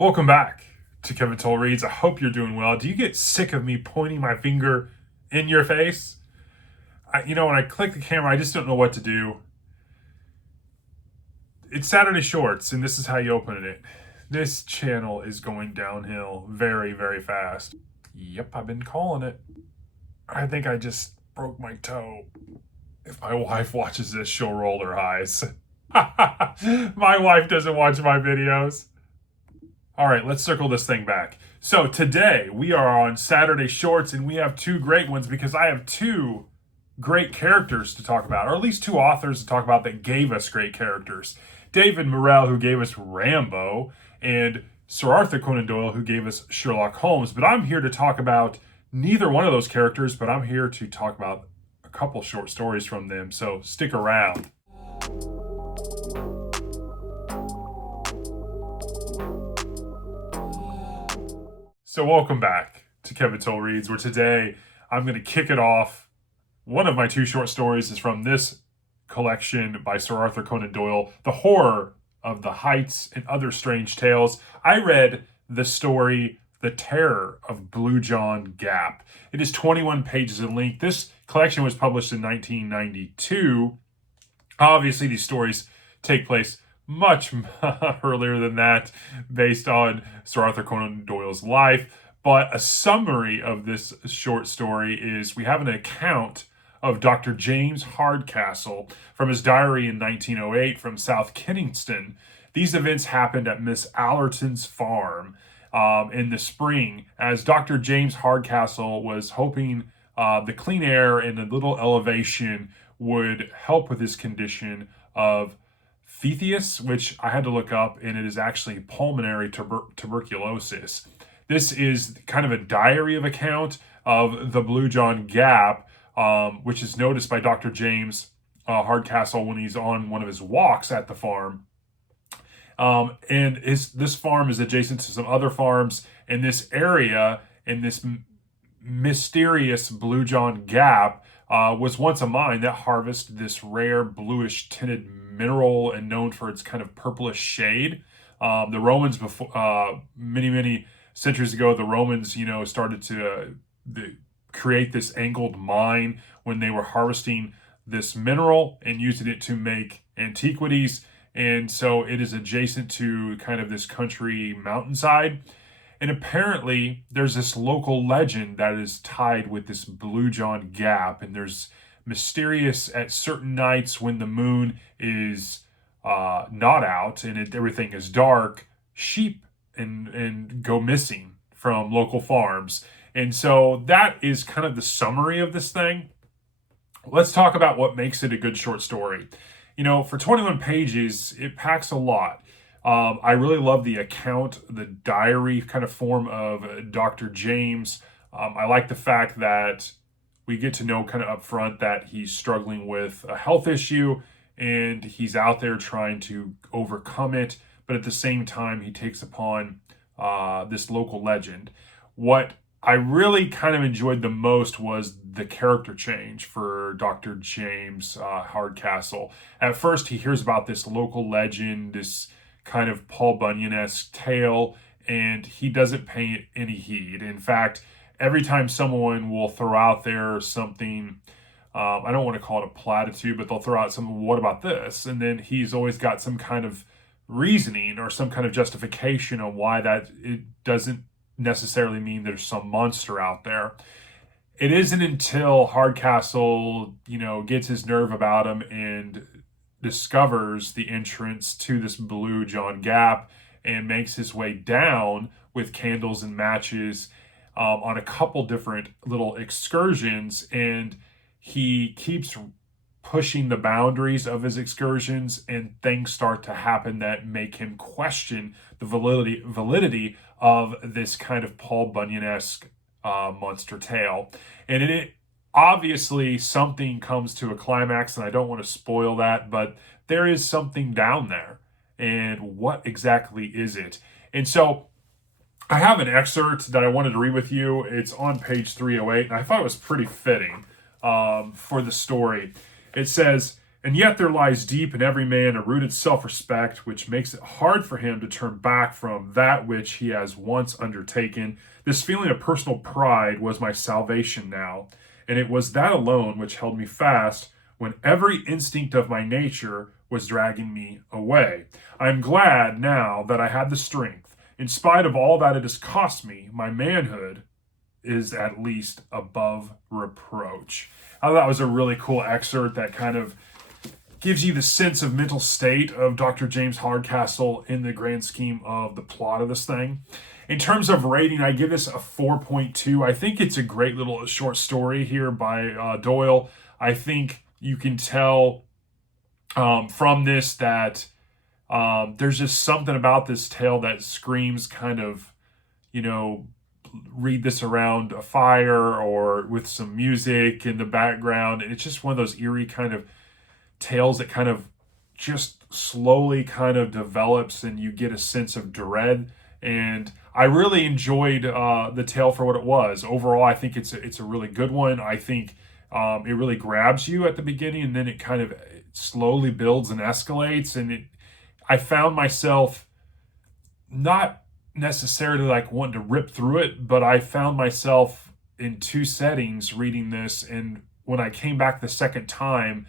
Welcome back to Kevin Toll Reads. I hope you're doing well. Do you get sick of me pointing my finger in your face? When I click the camera, I just don't know what to do. It's Saturday Shorts, and this is how you open it. This channel is going downhill very, very fast. Yep, I've been calling it. I think I just broke my toe. If my wife watches this, she'll roll her eyes. My wife doesn't watch my videos. All right, let's circle this thing back. So today we are on Saturday Shorts, and we have two great ones because I have two great characters to talk about, or at least two authors to talk about that gave us great characters. David Morell, who gave us Rambo, and Sir Arthur Conan Doyle, who gave us Sherlock Holmes. But I'm here to talk about neither one of those characters, but I'm here to talk about a couple short stories from them. So stick around. So welcome back to Kevin Toll Reads, where today I'm going to kick it off. One of my two short stories is from this collection by Sir Arthur Conan Doyle, The Horror of the Heights and Other Strange Tales. I read the story The Terror of Blue John Gap. It is 21 pages in length. This collection was published in 1992. Obviously, these stories take place much earlier than that, based on Sir Arthur Conan Doyle's life. But a summary of this short story is we have an account of Dr. James Hardcastle from his diary in 1908 from South Kennington. These events happened at Miss Allerton's farm in the spring, as Dr. James Hardcastle was hoping the clean air and a little elevation would help with his condition of phthisis, which I had to look up, and it is actually pulmonary tuberculosis. This is kind of a diary of account of the Blue John Gap, which is noticed by Dr. James Hardcastle when he's on one of his walks at the farm. This farm is adjacent to some other farms in this area, and this mysterious Blue John Gap was once a mine that harvested this rare bluish tinted mineral and known for its kind of purplish shade. The Romans, before many centuries ago, the Romans, started to create this angled mine when they were harvesting this mineral and using it to make antiquities. And so it is adjacent to kind of this country mountainside. And apparently there's this local legend that is tied with this Blue John Gap. And there's mysterious at certain nights when the moon is not out and everything is dark, sheep and go missing from local farms. And so that is kind of the summary of this thing. Let's talk about what makes it a good short story. For 21 pages, it packs a lot. I really love the account, the diary kind of form of Dr. James. I like the fact that we get to know kind of up front that he's struggling with a health issue and he's out there trying to overcome it. But at the same time, he takes upon this local legend. What I really kind of enjoyed the most was the character change for Dr. James Hardcastle. At first, he hears about this local legend, this kind of Paul Bunyan-esque tale, and he doesn't pay any heed. In fact, every time someone will throw out there something, I don't want to call it a platitude, but they'll throw out something, what about this? And then he's always got some kind of reasoning or some kind of justification on why that it doesn't necessarily mean there's some monster out there. It isn't until Hardcastle, gets his nerve about him and discovers the entrance to this Blue John Gap and makes his way down with candles and matches on a couple different little excursions, and he keeps pushing the boundaries of his excursions, and things start to happen that make him question the validity of this kind of Paul Bunyan-esque monster tale. And it obviously something comes to a climax, and I don't want to spoil that, but there is something down there. And what exactly is it? And so I have an excerpt that I wanted to read with you. It's on page 308, and I thought it was pretty fitting for the story. It says, And yet there lies deep in every man a rooted self-respect, which makes it hard for him to turn back from that which he has once undertaken. This feeling of personal pride was my salvation now, and it was that alone which held me fast when every instinct of my nature was dragging me away. I am glad now that I had the strength. In spite of all that it has cost me, my manhood is at least above reproach. I thought that was a really cool excerpt that kind of gives you the sense of mental state of Dr. James Hardcastle in the grand scheme of the plot of this thing. In terms of rating, I give this a 4.2. I think it's a great little short story here by Doyle. I think you can tell from this that there's just something about this tale that screams kind of, read this around a fire or with some music in the background. And it's just one of those eerie kind of tales that kind of just slowly kind of develops and you get a sense of dread. And I really enjoyed the tale for what it was. Overall, I think it's a really good one. I think it really grabs you at the beginning, and then it kind of slowly builds and escalates. And I found myself not necessarily like wanting to rip through it, but I found myself in two settings reading this. And when I came back the second time,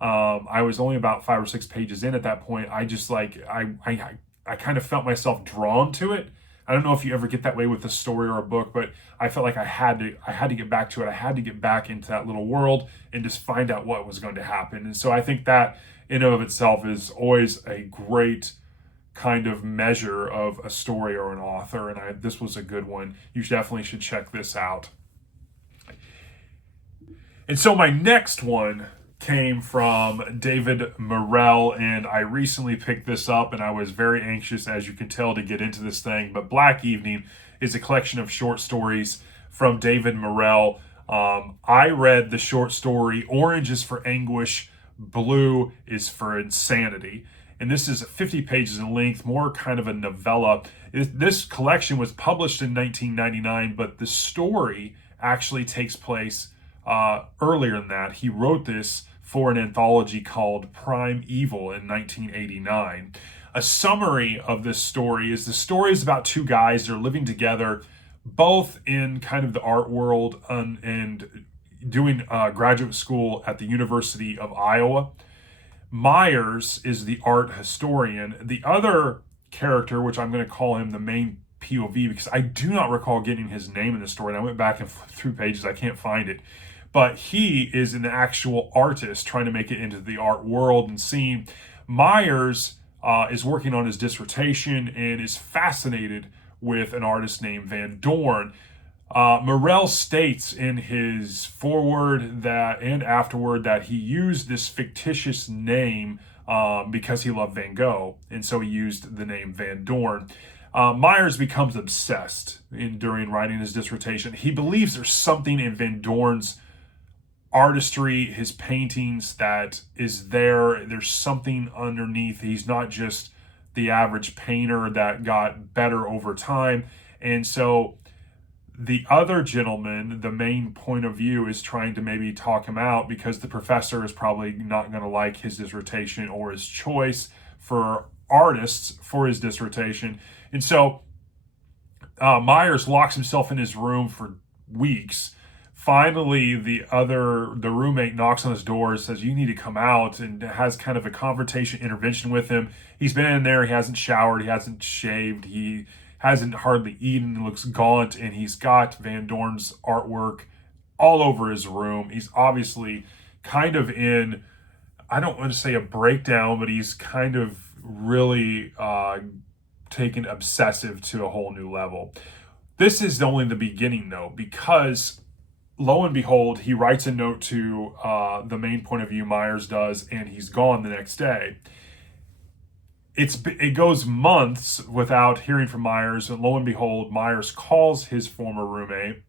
I was only about 5 or 6 pages in at that point. I just I kind of felt myself drawn to it. I don't know if you ever get that way with a story or a book, but I felt like I had to get back to it. I had to get back into that little world and just find out what was going to happen. And so I think that in and of itself is always a great kind of measure of a story or an author. And this was a good one. You definitely should check this out. And so my next one came from David Morell, and I recently picked this up, and I was very anxious, as you can tell, to get into this thing. But Black Evening is a collection of short stories from David Morell. I read the short story Orange is for Anguish, Blue is for Insanity. And this is 50 pages in length, more kind of a novella. This collection was published in 1999, but the story actually takes place earlier than that. He wrote this for an anthology called Prime Evil in 1989. A summary of this story is the story is about two guys that are living together, both in kind of the art world and doing graduate school at the University of Iowa. Myers is the art historian. The other character, which I'm going to call him the main POV, because I do not recall getting his name in the story, and I went back and through pages, I can't find it. But he is an actual artist trying to make it into the art world and scene. Myers is working on his dissertation and is fascinated with an artist named Van Dorn. Morell states in his foreword that and afterward that he used this fictitious name because he loved Van Gogh, and so he used the name Van Dorn. Myers becomes obsessed during writing his dissertation. He believes there's something in Van Dorn's artistry, his paintings, that is there. There's something underneath. He's not just the average painter that got better over time. And so the other gentleman, the main point of view, is trying to maybe talk him out because the professor is probably not going to like his dissertation or his choice for artists for his dissertation. And so Myers locks himself in his room for weeks. Finally, the roommate knocks on his door and says, "You need to come out," and has kind of a confrontation intervention with him. He's been in there. He hasn't showered. He hasn't shaved. He hasn't hardly eaten. He looks gaunt, and he's got Van Dorn's artwork all over his room. He's obviously kind of in, I don't want to say a breakdown, but he's kind of really taken obsessive to a whole new level. This is only the beginning, though, because lo and behold, he writes a note to the main point of view, Myers does, and he's gone the next day. It goes months without hearing from Myers, and lo and behold, Myers calls his former roommate,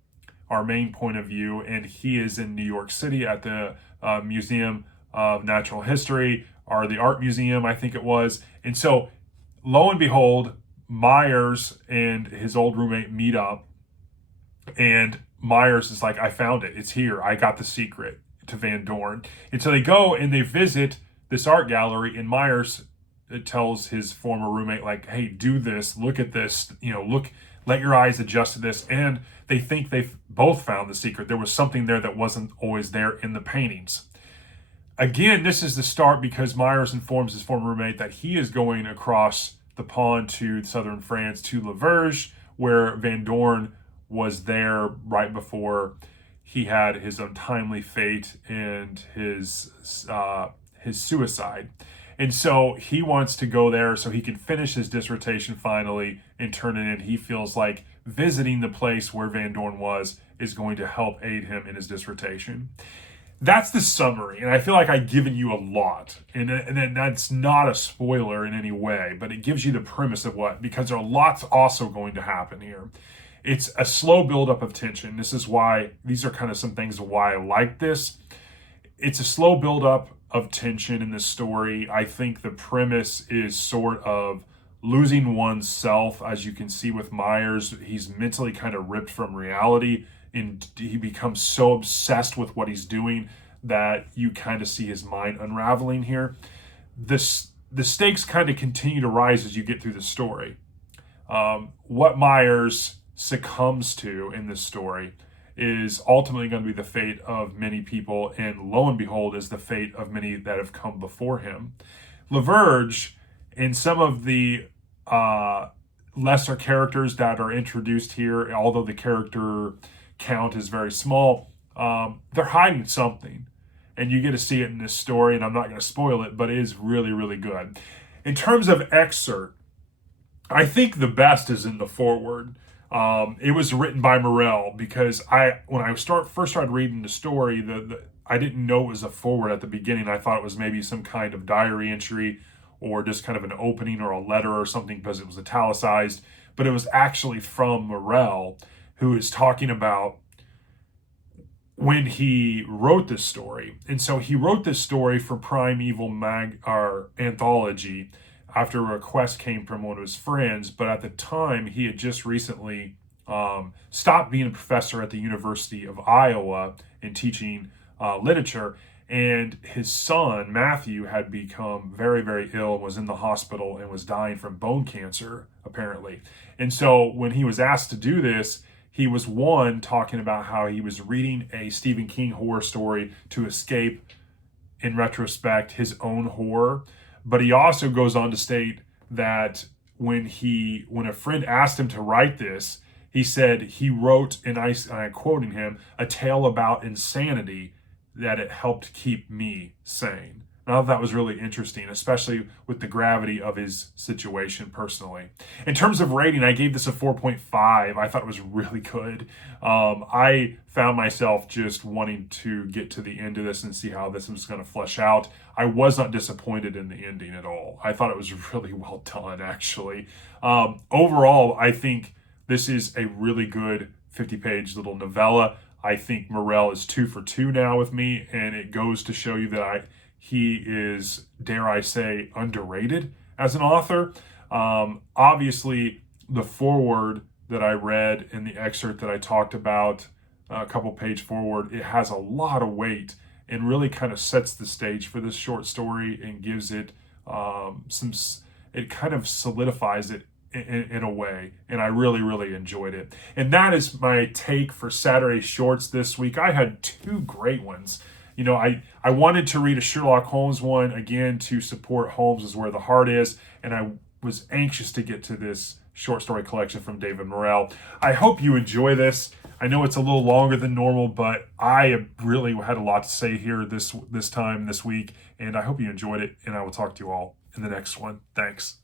our main point of view, and he is in New York City at the Museum of Natural History, or the Art Museum, I think it was. And so, lo and behold, Myers and his old roommate meet up, and Myers is like, "I found it. It's here. I got the secret." to Van Dorn. And so they go and they visit this art gallery, and Myers tells his former roommate, like, hey, do this, look at this, look, let your eyes adjust to this. And they think they've both found the secret. There was something there that wasn't always there in the paintings. Again, this is the start, because Myers informs his former roommate that he is going across the pond to southern France, to Le Verge, where Van Dorn was there right before he had his untimely fate and his suicide. And so he wants to go there so he can finish his dissertation finally and turn it in. He feels like visiting the place where Van Dorn was is going to help aid him in his dissertation. That's the summary, and I feel like I've given you a lot, and that's not a spoiler in any way, but it gives you the premise of what, because there are lots also going to happen here. It's a slow buildup of tension. This is why, these are kind of some things why I like this. It's a slow buildup of tension in this story. I think the premise is sort of losing oneself, as you can see with Myers. He's mentally kind of ripped from reality, and he becomes so obsessed with what he's doing that you kind of see his mind unraveling here. The stakes kind of continue to rise as you get through the story. What Myers succumbs to in this story is ultimately going to be the fate of many people, and lo and behold is the fate of many that have come before him. Le Verge, and some of the lesser characters that are introduced here, although the character count is very small, they're hiding something, and you get to see it in this story, and I'm not going to spoil it, but it is really, really good. In terms of excerpt, I think the best is in the foreword. It was written by Morell, because when I first started reading the story, I didn't know it was a foreword at the beginning. I thought it was maybe some kind of diary entry or just kind of an opening or a letter or something, because it was italicized, but it was actually from Morell, who is talking about when he wrote this story. And so he wrote this story for Primeval anthology after a request came from one of his friends. But at the time, he had just recently stopped being a professor at the University of Iowa and teaching literature. And his son, Matthew, had become very, very ill, was in the hospital, and was dying from bone cancer, apparently. And so when he was asked to do this, he was talking about how he was reading a Stephen King horror story to escape, in retrospect, his own horror. But he also goes on to state that when a friend asked him to write this, he said he wrote, and I'm quoting him, a tale about insanity that it helped keep me sane. And I thought that was really interesting, especially with the gravity of his situation personally. In terms of rating, I gave this a 4.5. I thought it was really good. I found myself just wanting to get to the end of this and see how this was going to flesh out. I was not disappointed in the ending at all. I thought it was really well done, actually. Overall, I think this is a really good 50-page little novella. I think Morell is 2 for 2 now with me, and it goes to show you that he is, dare I say, underrated as an author. Obviously, the foreword that I read in the excerpt that I talked about, a couple page forward, it has a lot of weight and really kind of sets the stage for this short story and gives it it kind of solidifies it in a way, and I really, really enjoyed it. And that is my take for Saturday Shorts this week. I had 2 great ones. I wanted to read a Sherlock Holmes one, again, to support Holmes is where the heart is, and I was anxious to get to this short story collection from David Morell. I hope you enjoy this. I know it's a little longer than normal, but I really had a lot to say here this week, and I hope you enjoyed it, and I will talk to you all in the next one. Thanks.